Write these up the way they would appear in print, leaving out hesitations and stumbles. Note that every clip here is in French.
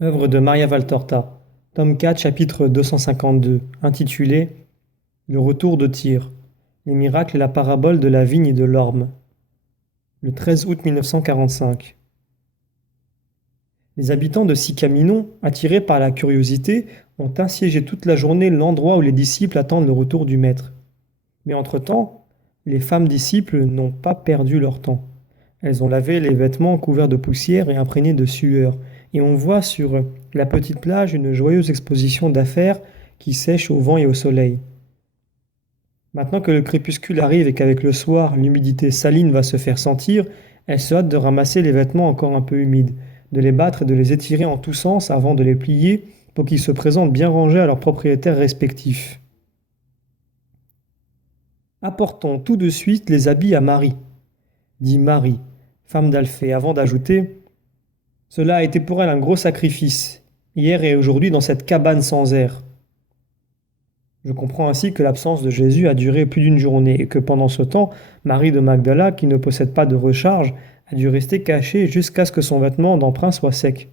Œuvre de Maria Valtorta, tome 4, chapitre 252, intitulé Le retour de Tyr, les miracles et la parabole de la vigne et de l'orme. Le 13 août 1945. Les habitants de Sicaminon, attirés par la curiosité, ont assiégé toute la journée l'endroit où les disciples attendent le retour du Maître. Mais entre-temps, les femmes disciples n'ont pas perdu leur temps. Elles ont lavé les vêtements couverts de poussière et imprégnés de sueur, et on voit sur la petite plage une joyeuse exposition d'affaires qui sèchent au vent et au soleil. Maintenant que le crépuscule arrive et qu'avec le soir l'humidité saline va se faire sentir, elles se hâtent de ramasser les vêtements encore un peu humides, de les battre et de les étirer en tous sens avant de les plier pour qu'ils se présentent bien rangés à leurs propriétaires respectifs. Apportons tout de suite les habits à Marie, dit Marie, femme d'Alphée, avant d'ajouter: Cela a été pour elle un gros sacrifice, hier et aujourd'hui dans cette cabane sans air. Je comprends ainsi que l'absence de Jésus a duré plus d'une journée et que pendant ce temps, Marie de Magdala, qui ne possède pas de recharge, a dû rester cachée jusqu'à ce que son vêtement d'emprunt soit sec.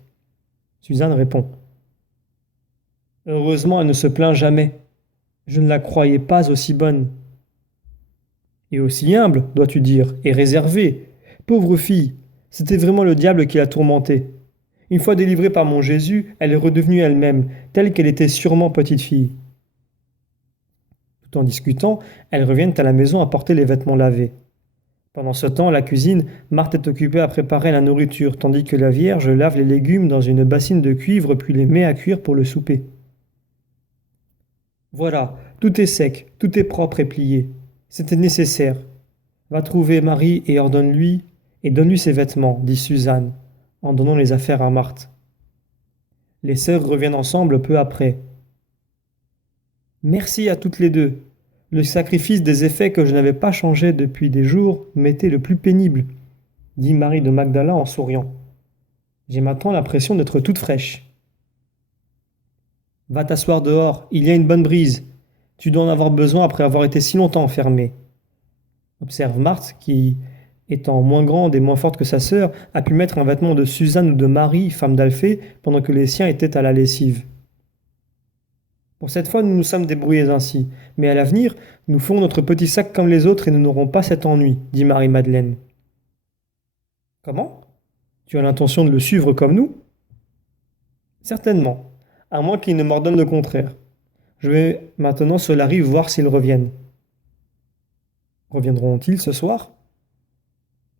Suzanne répond: Heureusement, elle ne se plaint jamais. Je ne la croyais pas aussi bonne. Et aussi humble, dois-tu dire, et réservée. Pauvre fille, c'était vraiment le diable qui l'a tourmentée. Une fois délivrée par mon Jésus, elle est redevenue elle-même, telle qu'elle était sûrement petite fille. Tout en discutant, elles reviennent à la maison apporter les vêtements lavés. Pendant ce temps, à la cuisine, Marthe est occupée à préparer la nourriture, tandis que la Vierge lave les légumes dans une bassine de cuivre puis les met à cuire pour le souper. Voilà, tout est sec, tout est propre et plié. C'était nécessaire. Va trouver Marie et donne-lui ses vêtements, dit Suzanne, en donnant les affaires à Marthe. Les sœurs reviennent ensemble peu après. Merci à toutes les deux. Le sacrifice des effets que je n'avais pas changés depuis des jours m'était le plus pénible, dit Marie de Magdala en souriant. J'ai maintenant l'impression d'être toute fraîche. Va t'asseoir dehors, il y a une bonne brise. Tu dois en avoir besoin après avoir été si longtemps enfermée. Observe Marthe, qui, étant moins grande et moins forte que sa sœur, a pu mettre un vêtement de Suzanne ou de Marie, femme d'Alphée, pendant que les siens étaient à la lessive. Pour cette fois, nous nous sommes débrouillés ainsi, mais à l'avenir, nous ferons notre petit sac comme les autres et nous n'aurons pas cet ennui, dit Marie-Madeleine. Comment? Tu as l'intention de le suivre comme nous? Certainement, à moins qu'il ne m'ordonne le contraire. Je vais maintenant sur la rive voir s'ils reviennent. Reviendront-ils ce soir?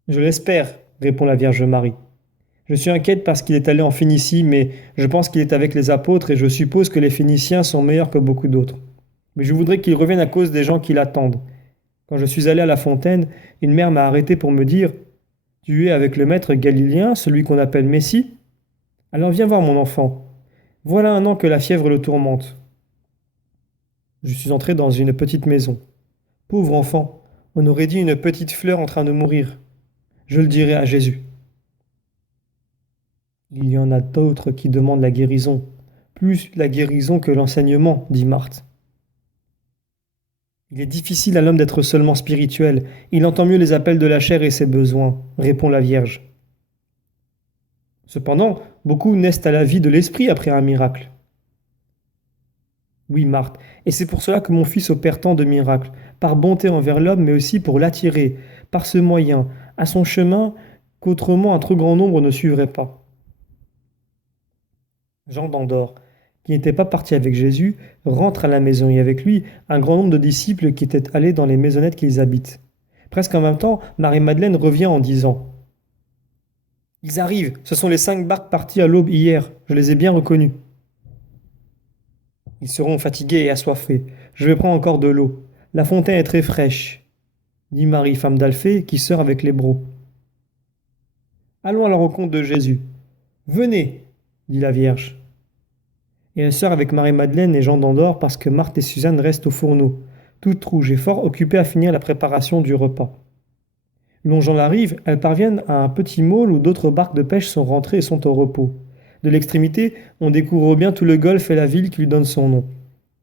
Je l'espère, répond la Vierge Marie. Je suis inquiète parce qu'il est allé en Phénicie, mais je pense qu'il est avec les apôtres et je suppose que les Phéniciens sont meilleurs que beaucoup d'autres. Mais je voudrais qu'il revienne à cause des gens qui l'attendent. Quand je suis allé à la fontaine, une mère m'a arrêté pour me dire: Tu es avec le maître galiléen, celui qu'on appelle Messie? Alors viens voir mon enfant. Voilà un an que la fièvre le tourmente. Je suis entré dans une petite maison. Pauvre enfant, on aurait dit une petite fleur en train de mourir. Je le dirai à Jésus. Il y en a d'autres qui demandent la guérison. Plus la guérison que l'enseignement, dit Marthe. Il est difficile à l'homme d'être seulement spirituel. Il entend mieux les appels de la chair et ses besoins, répond la Vierge. Cependant, beaucoup naissent à la vie de l'esprit après un miracle. Oui, Marthe, et c'est pour cela que mon fils opère tant de miracles, par bonté envers l'homme, mais aussi pour l'attirer, par ce moyen, à son chemin qu'autrement un trop grand nombre ne suivrait pas. Jean d'Andorre, qui n'était pas parti avec Jésus, rentre à la maison et avec lui un grand nombre de disciples qui étaient allés dans les maisonnettes qu'ils habitent. Presque en même temps, Marie-Madeleine revient en disant: Ils arrivent, ce sont les 5 barques parties à l'aube hier, je les ai bien reconnus. Ils seront fatigués et assoiffés. Je vais prendre encore de l'eau. La fontaine est très fraîche, dit Marie, femme d'Alphée, qui sort avec l'hébreu. Allons à la rencontre de Jésus. Venez, dit la Vierge. Et elle sort avec Marie-Madeleine et Jean d'Andorre parce que Marthe et Suzanne restent au fourneau, toutes rouges et fort occupées à finir la préparation du repas. Longeant la rive, elles parviennent à un petit môle où d'autres barques de pêche sont rentrées et sont au repos. De l'extrémité, on découvre bien tout le golfe et la ville qui lui donne son nom,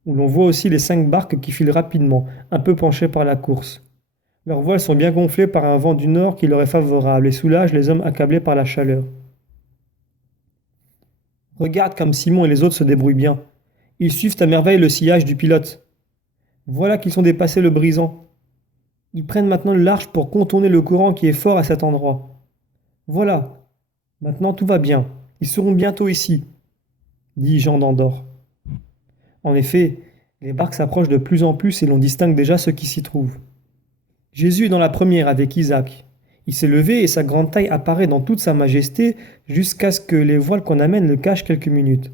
où l'on voit aussi les 5 barques qui filent rapidement, un peu penchées par la course. Leurs voiles sont bien gonflées par un vent du nord qui leur est favorable et soulage les hommes accablés par la chaleur. Regarde comme Simon et les autres se débrouillent bien. Ils suivent à merveille le sillage du pilote. Voilà qu'ils ont dépassé le brisant. Ils prennent maintenant le large pour contourner le courant qui est fort à cet endroit. Voilà, maintenant tout va bien. Ils seront bientôt ici, dit Jean d'Andorre. En effet, les barques s'approchent de plus en plus et l'on distingue déjà ceux qui s'y trouvent. Jésus est dans la première avec Isaac. Il s'est levé et sa grande taille apparaît dans toute sa majesté jusqu'à ce que les voiles qu'on amène le cachent quelques minutes.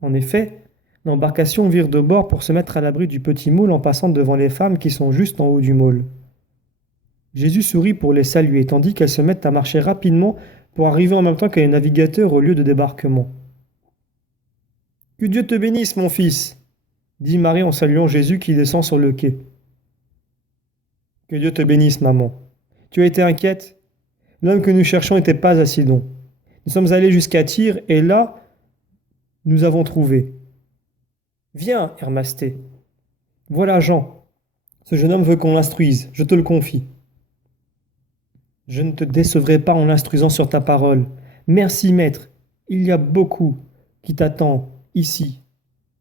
En effet, l'embarcation vire de bord pour se mettre à l'abri du petit môle en passant devant les femmes qui sont juste en haut du môle. Jésus sourit pour les saluer tandis qu'elles se mettent à marcher rapidement pour arriver en même temps que les navigateurs au lieu de débarquement. Que Dieu te bénisse, mon fils, dit Marie en saluant Jésus qui descend sur le quai. Que Dieu te bénisse, maman. Tu as été inquiète? L'homme que nous cherchons n'était pas à Sidon. Nous sommes allés jusqu'à Tyr et là, nous avons trouvé. Viens, Hermasté. Voilà Jean. Ce jeune homme veut qu'on l'instruise, je te le confie. Je ne te décevrai pas en l'instruisant sur ta parole. Merci, maître. Il y a beaucoup qui t'attend ici,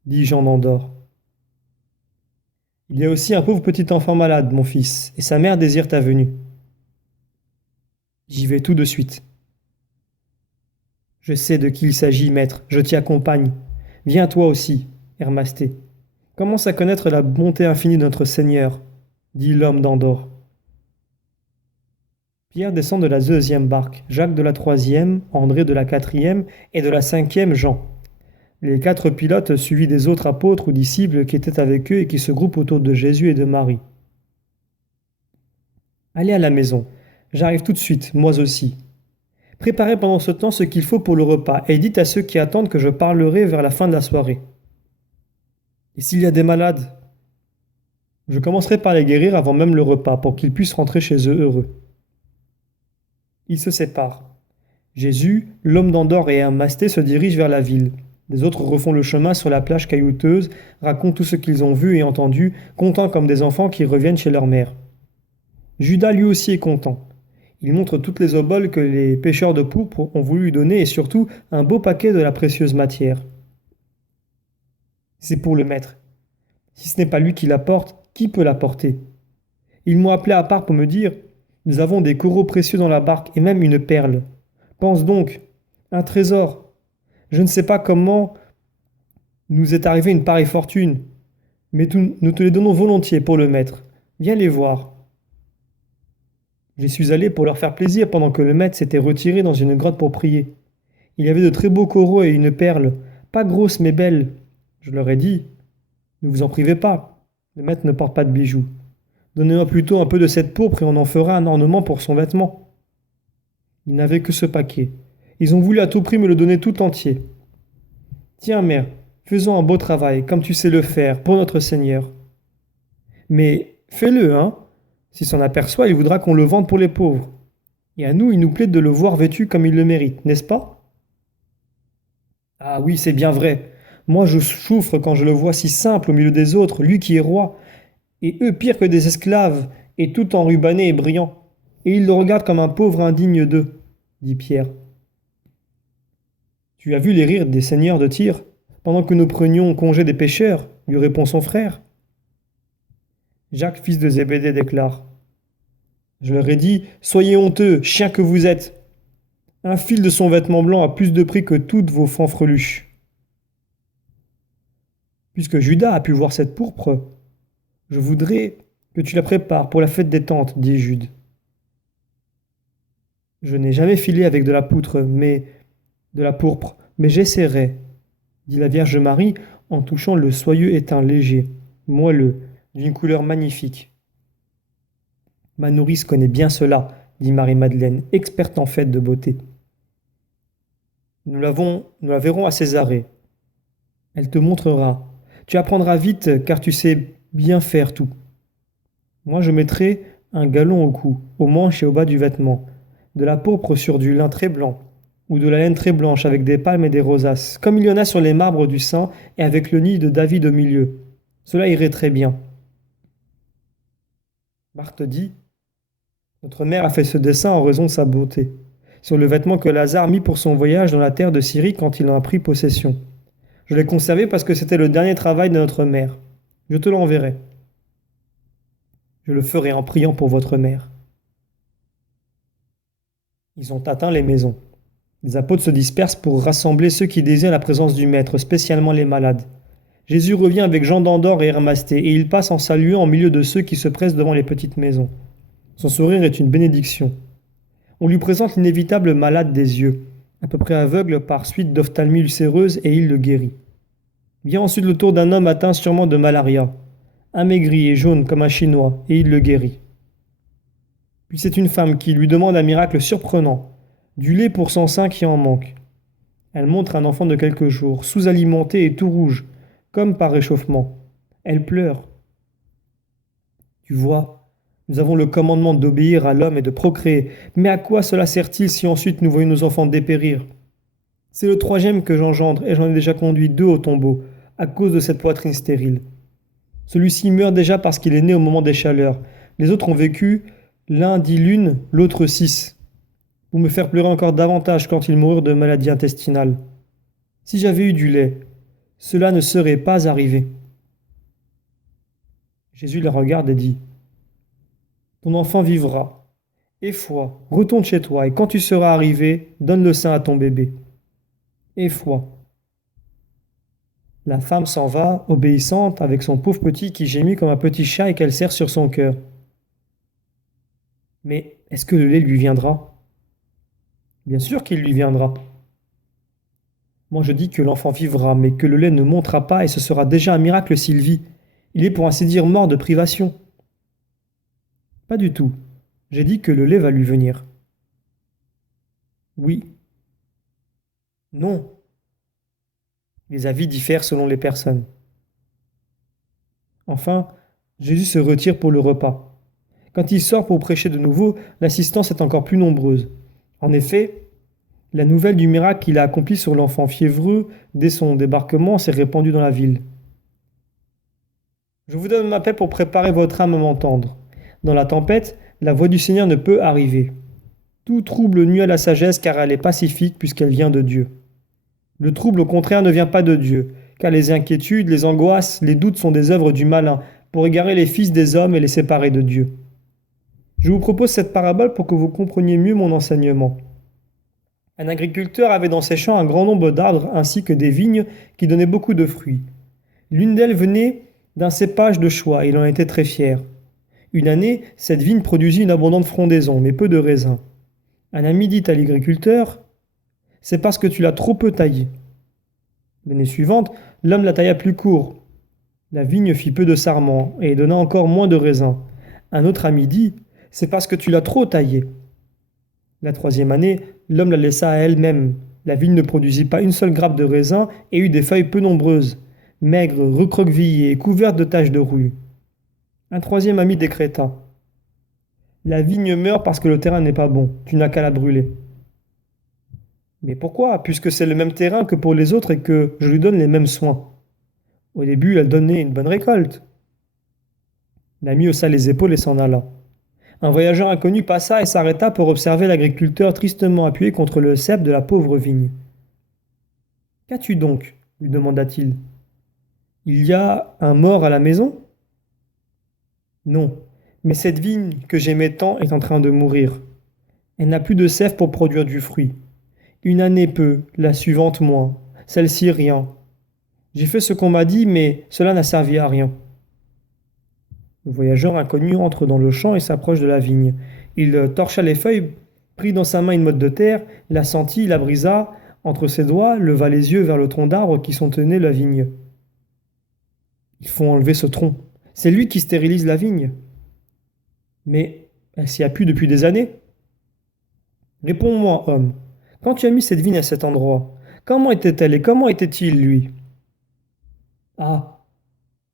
dit Jean d'Andorre. Il y a aussi un pauvre petit enfant malade, mon fils, et sa mère désire ta venue. J'y vais tout de suite. Je sais de qui il s'agit, maître, je t'y accompagne. Viens toi aussi, Hermasté. Commence à connaître la bonté infinie de notre Seigneur, dit l'homme d'Andorre. Pierre descend de la deuxième barque, Jacques de la troisième, André de la quatrième et de la cinquième Jean. Les 4 pilotes suivis des autres apôtres ou disciples qui étaient avec eux et qui se groupent autour de Jésus et de Marie. Allez à la maison, j'arrive tout de suite, moi aussi. Préparez pendant ce temps ce qu'il faut pour le repas et dites à ceux qui attendent que je parlerai vers la fin de la soirée. Et s'il y a des malades? Je commencerai par les guérir avant même le repas pour qu'ils puissent rentrer chez eux heureux. Ils se séparent. Jésus, l'homme d'Andorre et Hermasté se dirigent vers la ville. Les autres refont le chemin sur la plage caillouteuse, racontent tout ce qu'ils ont vu et entendu, contents comme des enfants qui reviennent chez leur mère. Judas lui aussi est content. Il montre toutes les oboles que les pêcheurs de pourpre ont voulu lui donner et surtout un beau paquet de la précieuse matière. C'est pour le maître. Si ce n'est pas lui qui l'apporte, qui peut l'apporter? Ils m'ont appelé à part pour me dire « Nous avons des coraux précieux dans la barque et même une perle. Pense donc, un trésor. Je ne sais pas comment nous est arrivée une pareille fortune, mais nous te les donnons volontiers pour le maître. Viens les voir. » J'y suis allé pour leur faire plaisir pendant que le maître s'était retiré dans une grotte pour prier. Il y avait de très beaux coraux et une perle, pas grosse mais belle. Je leur ai dit « Ne vous en privez pas, le maître ne porte pas de bijoux. Donnez-moi plutôt un peu de cette pourpre et on en fera un ornement pour son vêtement. » Ils n'avaient que ce paquet. Ils ont voulu à tout prix me le donner tout entier. Tiens, mère, faisons un beau travail, comme tu sais le faire, pour notre Seigneur. Mais fais-le, hein? S'il s'en aperçoit, il voudra qu'on le vende pour les pauvres. Et à nous, il nous plaît de le voir vêtu comme il le mérite, n'est-ce pas? Ah oui, c'est bien vrai. Moi, je souffre quand je le vois si simple au milieu des autres, lui qui est roi, et eux pire que des esclaves, et tout enrubanné et brillant. Et ils le regardent comme un pauvre indigne d'eux, dit Pierre. Tu as vu les rires des seigneurs de Tyr, pendant que nous prenions congé des pêcheurs, lui répond son frère. Jacques, fils de Zébédée, déclare. Je leur ai dit, soyez honteux, chiens que vous êtes. Un fil de son vêtement blanc a plus de prix que toutes vos fanfreluches. Puisque Judas a pu voir cette pourpre, je voudrais que tu la prépares pour la fête des tentes, dit Jude. Je n'ai jamais filé avec de la poutre, mais de la pourpre, mais j'essaierai, dit la Vierge Marie en touchant le soyeux étain léger, moelleux, d'une couleur magnifique. Ma nourrice connaît bien cela, dit Marie-Madeleine, experte en fête de beauté. Nous la verrons à Césarée. Elle te montrera. Tu apprendras vite car tu sais bien faire tout. Moi je mettrai un galon au cou, aux manches et au bas du vêtement, de la pourpre sur du lin très blanc, ou de la laine très blanche avec des palmes et des rosaces, comme il y en a sur les marbres du Saint et avec le nid de David au milieu. Cela irait très bien. Marthe dit, notre mère a fait ce dessin en raison de sa beauté. sur le vêtement que Lazare mit pour son voyage dans la terre de Syrie quand il en a pris possession. Je l'ai conservé parce que c'était le dernier travail de notre mère. Je te l'enverrai. Je le ferai en priant pour votre mère. Ils ont atteint les maisons. Les apôtres se dispersent pour rassembler ceux qui désirent la présence du Maître, spécialement les malades. Jésus revient avec Jean d'Andorre et Hermasté, et il passe en saluant en milieu de ceux qui se pressent devant les petites maisons. Son sourire est une bénédiction. On lui présente l'inévitable malade des yeux, à peu près aveugle par suite d'ophtalmie ulcéreuse, et il le guérit. Vient ensuite le tour d'un homme atteint sûrement de malaria, amaigri et jaune comme un Chinois, et il le guérit. Puis c'est une femme qui lui demande un miracle surprenant, du lait pour son sein qui en manque. Elle montre un enfant de quelques jours, sous-alimenté et tout rouge, comme par réchauffement. Elle pleure. Tu vois, nous avons le commandement d'obéir à l'homme et de procréer, mais à quoi cela sert-il si ensuite nous voyons nos enfants dépérir? C'est le troisième que j'engendre, et j'en ai déjà conduit 2 au tombeau, à cause de cette poitrine stérile. Celui-ci meurt déjà parce qu'il est né au moment des chaleurs. Les autres ont vécu, l'un 10 lunes, l'autre 6. Vous me faire pleurer encore davantage quand ils moururent de maladie intestinale. Si j'avais eu du lait, cela ne serait pas arrivé. Jésus la regarde et dit, ton enfant vivra. Aie foi, retourne chez toi, et quand tu seras arrivé, donne le sein à ton bébé. Aie foi. La femme s'en va, obéissante, avec son pauvre petit qui gémit comme un petit chat et qu'elle serre sur son cœur. Mais est-ce que le lait lui viendra? Bien sûr qu'il lui viendra. Moi je dis que l'enfant vivra, mais que le lait ne montera pas et ce sera déjà un miracle s'il vit. Il est pour ainsi dire mort de privation. Pas du tout. J'ai dit que le lait va lui venir. Oui. Non. Les avis diffèrent selon les personnes. Enfin, Jésus se retire pour le repas. Quand il sort pour prêcher de nouveau, l'assistance est encore plus nombreuse. En effet, la nouvelle du miracle qu'il a accompli sur l'enfant fiévreux dès son débarquement s'est répandue dans la ville. Je vous donne ma paix pour préparer votre âme à m'entendre. Dans la tempête, la voix du Seigneur ne peut arriver. Tout trouble nuit à la sagesse car elle est pacifique puisqu'elle vient de Dieu. Le trouble au contraire ne vient pas de Dieu, car les inquiétudes, les angoisses, les doutes sont des œuvres du malin pour égarer les fils des hommes et les séparer de Dieu. Je vous propose cette parabole pour que vous compreniez mieux mon enseignement. Un agriculteur avait dans ses champs un grand nombre d'arbres ainsi que des vignes qui donnaient beaucoup de fruits. L'une d'elles venait d'un cépage de choix et il en était très fier. Une année, cette vigne produisit une abondante frondaison, mais peu de raisins. Un ami dit à l'agriculteur, « C'est parce que tu l'as trop peu taillé. » L'année suivante, l'homme la tailla plus court. La vigne fit peu de sarments et donna encore moins de raisins. Un autre ami dit, « C'est parce que tu l'as trop taillé. » La troisième année, l'homme la laissa à elle-même. La vigne ne produisit pas une seule grappe de raisin et eut des feuilles peu nombreuses, maigres, recroquevillées, couvertes de taches de rouille. Un troisième ami décréta, « La vigne meurt parce que le terrain n'est pas bon, tu n'as qu'à la brûler. » Mais pourquoi, puisque c'est le même terrain que pour les autres et que je lui donne les mêmes soins? Au début, elle donnait une bonne récolte. L'ami haussa les épaules et s'en alla. Un voyageur inconnu passa et s'arrêta pour observer l'agriculteur tristement appuyé contre le cep de la pauvre vigne. « Qu'as-tu donc » lui demanda-t-il. « Il y a un mort à la maison ?»« Non, mais cette vigne que j'aimais tant est en train de mourir. Elle n'a plus de sève pour produire du fruit. Une année peu, la suivante moins, celle-ci rien. J'ai fait ce qu'on m'a dit, mais cela n'a servi à rien. » Le voyageur inconnu entre dans le champ et s'approche de la vigne. Il torcha les feuilles, prit dans sa main une motte de terre, la sentit, la brisa, entre ses doigts, leva les yeux vers le tronc d'arbre qui soutenait la vigne. Il faut enlever ce tronc. C'est lui qui stérilise la vigne. Mais elle s'y appuie depuis des années. Réponds-moi, homme. Quand tu as mis cette vigne à cet endroit, comment était-elle et comment était-il, lui? Ah,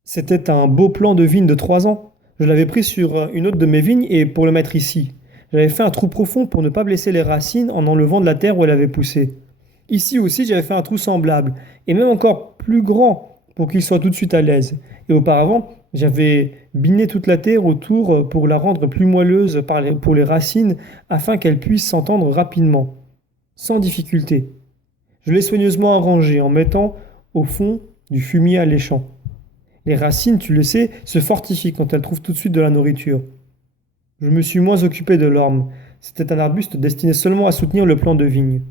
c'était un beau plan de vigne de 3 ans. Je l'avais pris sur une autre de mes vignes et pour le mettre ici. J'avais fait un trou profond pour ne pas blesser les racines en enlevant de la terre où elle avait poussé. Ici aussi, j'avais fait un trou semblable, et même encore plus grand pour qu'il soit tout de suite à l'aise. Et auparavant, J'avais biné toute la terre autour pour la rendre plus moelleuse pour les racines afin qu'elle puisse s'entendre rapidement, sans difficulté. Je l'ai soigneusement arrangée en mettant au fond du fumier alléchant. Les racines, tu le sais, se fortifient quand elles trouvent tout de suite de la nourriture. Je me suis moins occupé de l'orme. C'était un arbuste destiné seulement à soutenir le plant de vigne.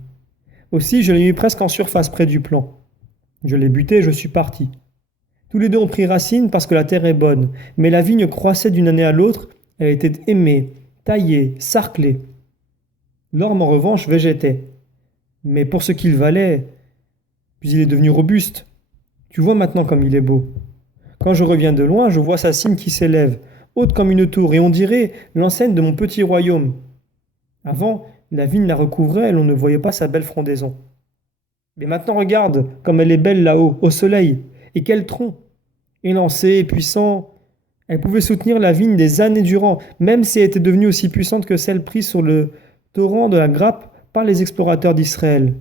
Aussi, je l'ai mis presque en surface près du plant. Je l'ai buté et je suis parti. Tous les deux ont pris racine parce que la terre est bonne, mais la vigne croissait d'une année à l'autre, elle était aimée, taillée, sarclée. L'orme en revanche végétait. Mais pour ce qu'il valait, puis il est devenu robuste. Tu vois maintenant comme il est beau. Quand je reviens de loin, je vois sa cime qui s'élève, haute comme une tour, et on dirait l'enseigne de mon petit royaume. Avant, la vigne la recouvrait et l'on ne voyait pas sa belle frondaison. Mais maintenant regarde comme elle est belle là-haut, au soleil, et quel tronc! Élancé, puissant, elle pouvait soutenir la vigne des années durant, même si elle était devenue aussi puissante que celle prise sur le torrent de la grappe par les explorateurs d'Israël.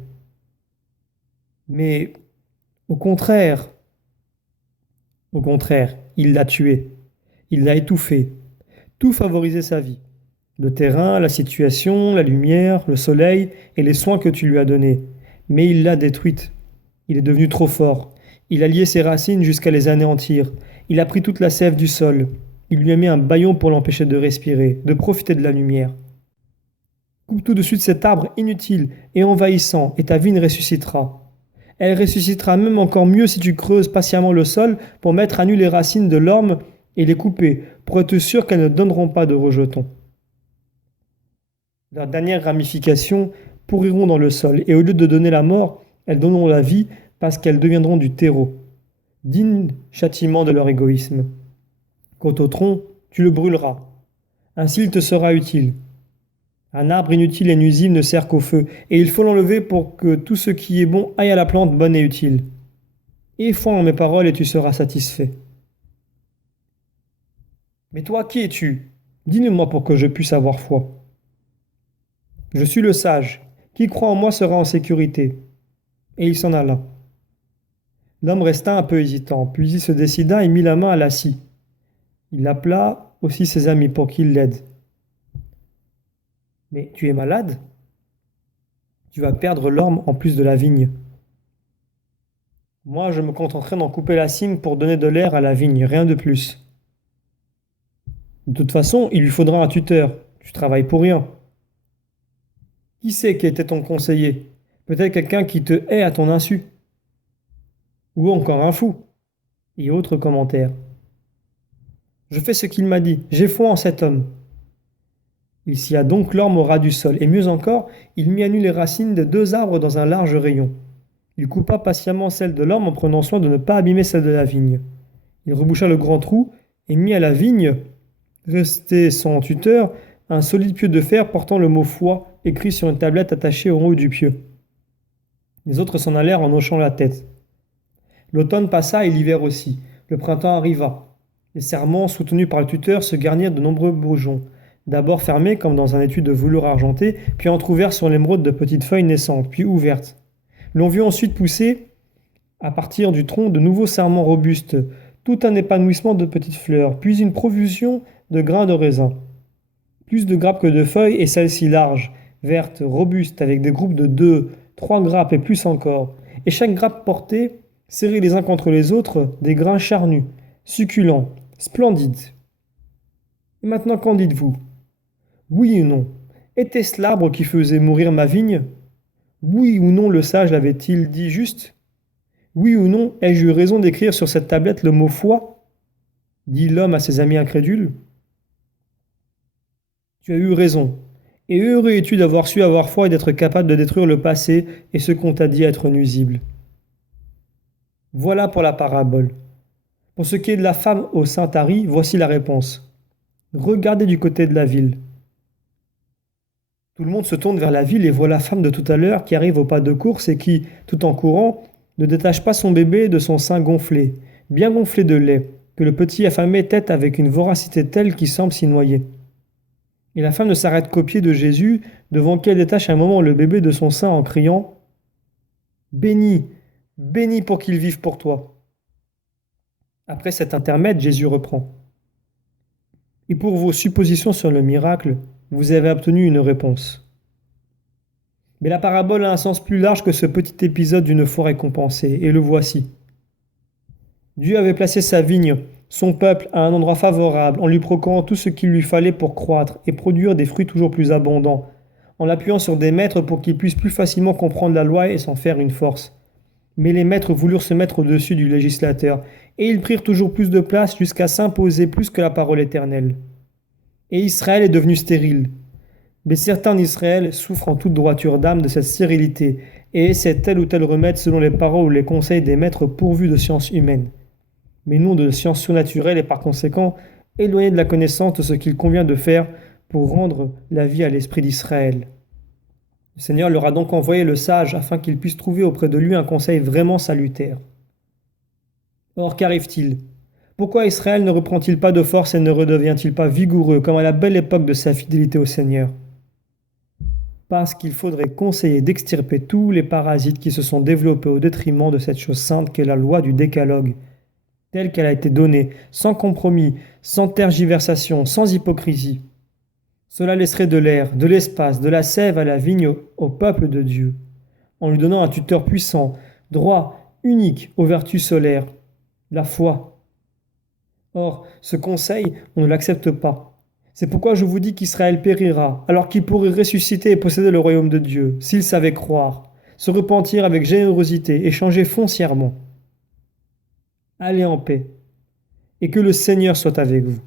Mais au contraire, au contraire, il l'a tuée, il l'a étouffée, tout favorisait sa vie. Le terrain, la situation, la lumière, le soleil et les soins que tu lui as donnés. Mais il l'a détruite. Il est devenu trop fort. Il a lié ses racines jusqu'à les anéantir. Il a pris toute la sève du sol. Il lui a mis un bâillon pour l'empêcher de respirer, de profiter de la lumière. Coupe tout de suite cet arbre inutile et envahissant, et ta vigne ressuscitera. Elle ressuscitera même encore mieux si tu creuses patiemment le sol pour mettre à nu les racines de l'orme et les couper, pour être sûr qu'elles ne donneront pas de rejetons. Leurs dernières ramifications pourriront dans le sol, et au lieu de donner la mort, elles donneront la vie parce qu'elles deviendront du terreau, digne châtiment de leur égoïsme. Quant au tronc, tu le brûleras. Ainsi il te sera utile. Un arbre inutile et nuisible ne sert qu'au feu, et il faut l'enlever pour que tout ce qui est bon aille à la plante bonne et utile. Et foi en mes paroles et tu seras satisfait. Mais toi, qui es-tu? Dis-le-moi pour que je puisse avoir foi. Je suis le sage. Qui croit en moi sera en sécurité. Et il s'en alla. L'homme resta un peu hésitant, puis il se décida et mit la main à la scie. Il appela aussi ses amis pour qu'ils l'aident. Mais tu es malade? Tu vas perdre l'orme en plus de la vigne. Moi, je me contenterai d'en couper la cime pour donner de l'air à la vigne, rien de plus. De toute façon, il lui faudra un tuteur. Tu travailles pour rien. Qui sait qui était ton conseiller? Peut-être quelqu'un qui te hait à ton insu. Ou encore un fou. Et autres commentaires. Je fais ce qu'il m'a dit. J'ai foi en cet homme. Il scia donc l'orme au ras du sol, et mieux encore, il mit à nu les racines de 2 arbres dans un large rayon. Il coupa patiemment celle de l'orme en prenant soin de ne pas abîmer celle de la vigne. Il reboucha le grand trou et mit à la vigne, resté sans tuteur, un solide pieu de fer portant le mot foi écrit sur une tablette attachée au haut du pieu. Les autres s'en allèrent en hochant la tête. L'automne passa et l'hiver aussi. Le printemps arriva. Les serments soutenus par le tuteur se garnirent de nombreux bourgeons, d'abord fermés comme dans un étui de velours argenté, puis entr'ouverts sur l'émeraude de petites feuilles naissantes, puis ouvertes. L'on vit ensuite pousser, à partir du tronc, de nouveaux sarments robustes, tout un épanouissement de petites fleurs, puis une profusion de grains de raisin. Plus de grappes que de feuilles, et celles-ci larges, vertes, robustes, avec des groupes de 2, 3 grappes et plus encore. Et chaque grappe portait, serrés les uns contre les autres, des grains charnus, succulents, splendides. Et maintenant, qu'en dites-vous? Oui ou non? Était-ce l'arbre qui faisait mourir ma vigne? Oui ou non le sage l'avait-il dit juste? Oui ou non ai-je eu raison d'écrire sur cette tablette le mot foi? Dit l'homme à ses amis incrédules. Tu as eu raison. Et heureux es-tu d'avoir su avoir foi et d'être capable de détruire le passé et ce qu'on t'a dit être nuisible. Voilà pour la parabole. Pour ce qui est de la femme au Saint-Hari, voici la réponse. Regardez du côté de la ville. Tout le monde se tourne vers la ville et voit la femme de tout à l'heure qui arrive au pas de course et qui, tout en courant, ne détache pas son bébé de son sein gonflé, bien gonflé de lait, que le petit affamé tète avec une voracité telle qu'il semble s'y noyer. Et la femme ne s'arrête qu'au pied de Jésus, devant qui elle détache un moment le bébé de son sein en criant « Béni, béni pour qu'il vive pour toi !» Après cet intermède, Jésus reprend. Et pour vos suppositions sur le miracle, vous avez obtenu une réponse. Mais la parabole a un sens plus large que ce petit épisode d'une foi récompensée, et le voici. Dieu avait placé sa vigne, son peuple, à un endroit favorable, en lui procurant tout ce qu'il lui fallait pour croître et produire des fruits toujours plus abondants, en l'appuyant sur des maîtres pour qu'ils puissent plus facilement comprendre la loi et s'en faire une force. Mais les maîtres voulurent se mettre au-dessus du législateur, et ils prirent toujours plus de place jusqu'à s'imposer plus que la parole éternelle. Et Israël est devenu stérile. Mais certains d'Israël souffrent en toute droiture d'âme de cette stérilité, et essaient tel ou tel remède selon les paroles ou les conseils des maîtres pourvus de sciences humaines, mais non de sciences surnaturelles et par conséquent éloignés de la connaissance de ce qu'il convient de faire pour rendre la vie à l'esprit d'Israël. Le Seigneur leur a donc envoyé le sage afin qu'il puisse trouver auprès de lui un conseil vraiment salutaire. Or, qu'arrive-t-il? Pourquoi Israël ne reprend-il pas de force et ne redevient-il pas vigoureux comme à la belle époque de sa fidélité au Seigneur? Parce qu'il faudrait conseiller d'extirper tous les parasites qui se sont développés au détriment de cette chose sainte qu'est la loi du décalogue, telle qu'elle a été donnée, sans compromis, sans tergiversation, sans hypocrisie. Cela laisserait de l'air, de l'espace, de la sève à la vigne au peuple de Dieu, en lui donnant un tuteur puissant, droit, unique aux vertus solaires, la foi. Or, ce conseil, on ne l'accepte pas. C'est pourquoi je vous dis qu'Israël périra, alors qu'il pourrait ressusciter et posséder le royaume de Dieu, s'il savait croire, se repentir avec générosité et changer foncièrement. Allez en paix, et que le Seigneur soit avec vous.